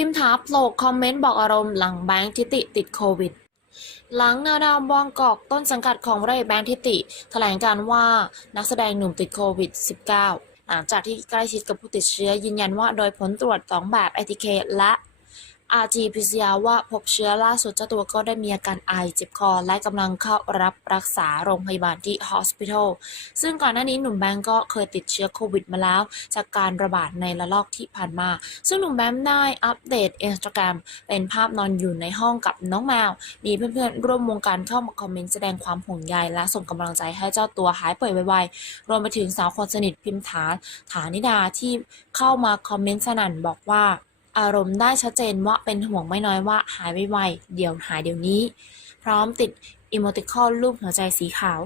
พิมพ์ถาโปลกคอมเมนต์บอกอารมณ์หลังแบงค์ทิติติดโควิด หลังนาดาวบองกอกต้นสังกัดของเรย์แบงค์ทิติ แถลงการว่านักแสดงหนุ่มติดโควิด -19 หลังจากที่ใกล้ชิดกับผู้ติดเชื้อยืนยันว่าโดยผลตรวจ 2 แบบ ATK และ RT-PCR ว่าพบเชื้อล่าสุดเจ้าตัวก็ได้มีอาการไอเจ็บคอ และกำลังเข้ารับรักษาโรงพยาบาลที่ Hospital ซึ่งก่อนหน้านี้หนุ่มแบงก์ก็เคยติดเชื้อโควิดมาแล้ว จากการระบาดในระลอกที่ผ่านมา ซึ่งหนุ่มแบมได้อัปเดต Instagram เป็นภาพนอนอยู่ในห้องกับน้องแมว มีเพื่อนๆ ร่วมวงการเข้ามาคอมเมนต์แสดงความห่วงใยและส่งกำลังใจให้เจ้าตัวหายป่วยไวๆรวมไปถึงสาวคนสนิทพิมพ์ฐานฐานิดาที่เข้ามาคอมเมนต์สนั่นบอกว่า อารมณ์ได้ชัดเจนว่าเป็นห่วงไม่น้อยว่าหายไวๆเดี๋ยวหายเดี๋ยวนี้ พร้อมติดอิโมติคอลรูปหัวใจสีขาว